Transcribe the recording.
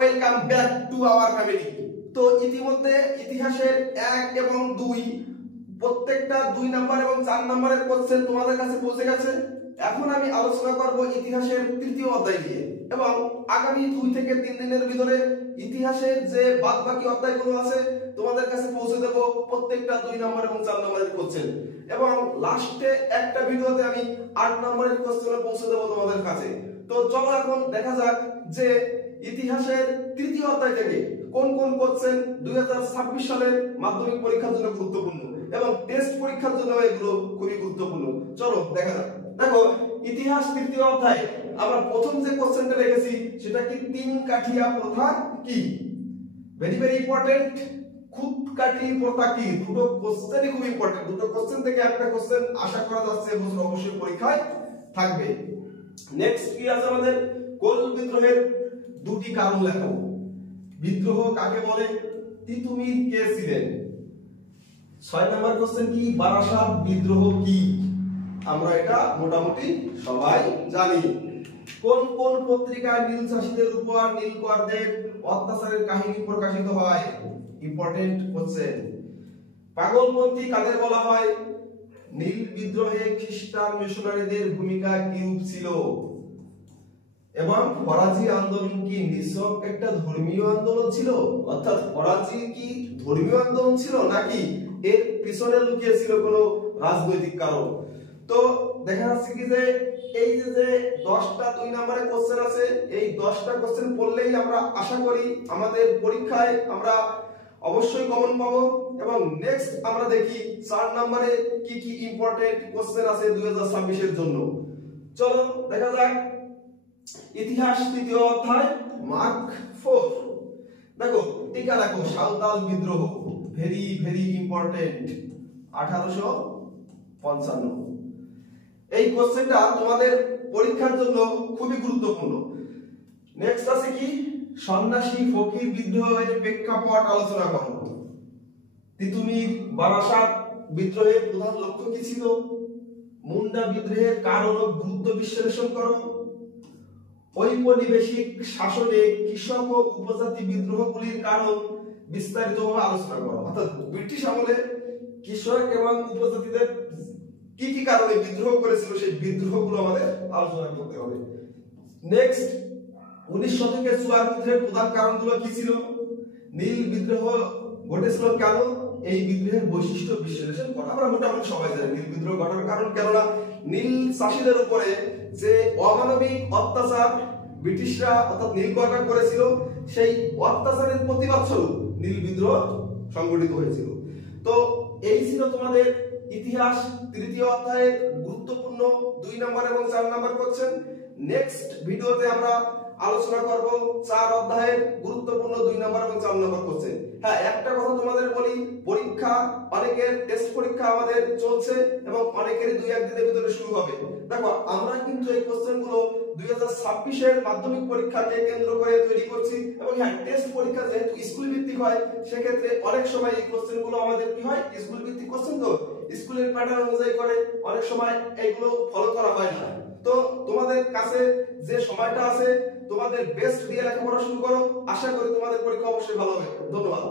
Welcome back to our family. তো ইতিমধ্যে ইতিহাসের 1 এবং 2 প্রত্যেকটা 2 নাম্বার এবং 4 নাম্বারের কোশ্চেন তোমাদের কাছে পৌঁছে গেছে। এখন আমি আলোচনা করব ইতিহাসের তৃতীয় অধ্যায় নিয়ে এবং আগামী 2 থেকে 3 দিনের ভিতরে ইতিহাসের যে বাদবাকি অধ্যায়গুলো আছে তোমাদের কাছে পৌঁছে দেব প্রত্যেকটা 2 নাম্বার এবং 4 নাম্বারের কোশ্চেন, এবং লাস্টে একটা ভিডিওতে আমি 8 নাম্বারের কোশ্চেন পৌঁছে দেব তোমাদের কাছে। তো চলো এখন দেখা যাক যে ইতিহাসের তৃতীয় অধ্যায় থেকে কোন কোন কোশ্চেন 2026 সালের মাধ্যমিক পরীক্ষার জন্য গুরুত্বপূর্ণ এবং টেস্ট পরীক্ষার জন্য এগুলো খুবই গুরুত্বপূর্ণ। চলো দেখা যাক। দেখো, ইতিহাস তৃতীয় অধ্যায়ে আমরা প্রথম যে কোশ্চেনটা রেখেছি সেটা কি তিন কাঠিয়া প্রথা কি। Very very important. খুঁতকাঠি প্রথা কি, দুটো কোশ্চেনই খুব ইম্পর্টেন্ট। দুটো কোশ্চেন থেকে একটা কোশ্চেন আশা করা যাচ্ছে এবছর অবশ্যই পরীক্ষায় থাকবে। নেক্সট কি আছে আমাদের, কোল বিদ্রোহের দুটি কারণ লেখো। বিদ্রোহ কাকে বলে, তিতুমির কে ছিলেন। 6 নাম্বার কোশ্চেন কি, বারাসাত বিদ্রোহ কি। আমরা এটা মোটামুটি সবাই জানি। কোন কোন পত্রিকায় নীল চাষীদের উপর নীলকরদের অত্যাচারের কাহিনী প্রকাশিত হয়। Important question. পাগলপন্থী কাদের বলা হয়। নীল বিদ্রোহে খ্রিস্টান মিশনারিদের ভূমিকা কিরূপ ছিল এবং ফরাজি আন্দোলন কি নিছক একটা ধর্মীয় আন্দোলন ছিল, অর্থাৎ ফরাজি কি ধর্মীয় আন্দোলন ছিল নাকি এর পিছনে লুকিয়ে ছিল কোনো রাজনৈতিক কারণ। তো দেখা যাচ্ছে কি যে এই যে 10টা 2 নম্বরের কোশ্চেন আছে, এই 10টা কোশ্চেন পড়লেই আমরা আশা করি আমাদের পরীক্ষায় আমরা অবশ্যই কমন পাবো। এবং নেক্সট আমরা দেখি 4 নম্বরে কি কি ইম্পর্টেন্ট কোশ্চেন আছে 2026 এর জন্য। চলো দেখা যাক। ইতিহাস তৃতীয় অধ্যায় মার্ক 4। দেখো টিকা দেখো, সাঁওতাল বিদ্রোহ ভেরি ভেরি ইম্পর্টেন্ট, 1855। এই কোশ্চেনটা তোমাদের পরীক্ষার জন্য খুবই গুরুত্বপূর্ণ। নেক্সট আছে কি, সন্ন্যাসী ফকির বিদ্রোহের প্রেক্ষাপট আলোচনা করো। তিতুমির বারাসাত বিদ্রোহের প্রধান লক্ষ্য কি ছিল। মুন্ডা বিদ্রোহের কারণ ও গুরুত্ব বিশ্লেষণ করো। ঔপনিবেশিক শাসনে কৃষক ও উপজাতি বিদ্রোহগুলির কারণ বিস্তারিতভাবে আলোচনা করো। অর্থাৎ ব্রিটিশ আমলে কৃষক এবং উপজাতিদের কি কি কারণে বিদ্রোহ করেছিল সেই বিদ্রোহগুলো আমাদের আলোচনা করতে হবে। নেক্সট, 19 শতকের চুয়ার বিদ্রোহের প্রধান কারণগুলো কি ছিল। নীল বিদ্রোহ ঘটেছিল কেন, এই বিদ্রোহের বৈশিষ্ট্য বিশ্লেষণ করা। আমরা মোটামুটি সবাই জানি নীল বিদ্রোহ ঘটার কারণ, কেননা নীল চাষীদের উপরে যে অমানবিক অত্যাচার ব্রিটিশরা অর্থাৎ নীলকররা করেছিল, সেই অত্যাচারের প্রতিবাদ স্বরূপ নীল বিদ্রোহ সংগঠিত হয়েছিল। তো এই ছিল তোমাদের ইতিহাস তৃতীয় অধ্যায়ের গুরুত্বপূর্ণ 2 নম্বর এবং 4 নম্বর কোশ্চেন। নেক্সট ভিডিওতে আমরা আলোচনা করব 4 অধ্যায়ের গুরুত্বপূর্ণ 2 নম্বর এবং 4 নম্বর কোশ্চেন। হ্যাঁ, একটা কথা তোমাদের বলি, পরীক্ষা অনেকের টেস্ট পরীক্ষা আমাদের চলছে এবং অনেকেরই 2-1 দিনের ভিতরে শুরু হবে। দেখো, আমরা কিন্তু এই কোশ্চেনগুলো 2026 এর মাধ্যমিক পরীক্ষাকে কেন্দ্র করে তৈরি করছি। এবং হ্যাঁ, টেস্ট পরীক্ষা যেহেতু স্কুল ভিত্তিক হয়, সেক্ষেত্রে অনেক সময় এই কোশ্চেনগুলো আমাদের কি হয়, স্কুল ভিত্তিক কোশ্চেন তো স্কুলের প্যাটার্ন অনুযায়ী করে অনেক সময় এইগুলো ফলো করা হয় না। তো তোমাদের কাছে যে সময়টা আছে তোমাদের বেস্ট দিয়ে লেখাপড়া শুরু করো। আশা করি তোমাদের পরীক্ষা অবশ্যই ভালো হবে। ধন্যবাদ।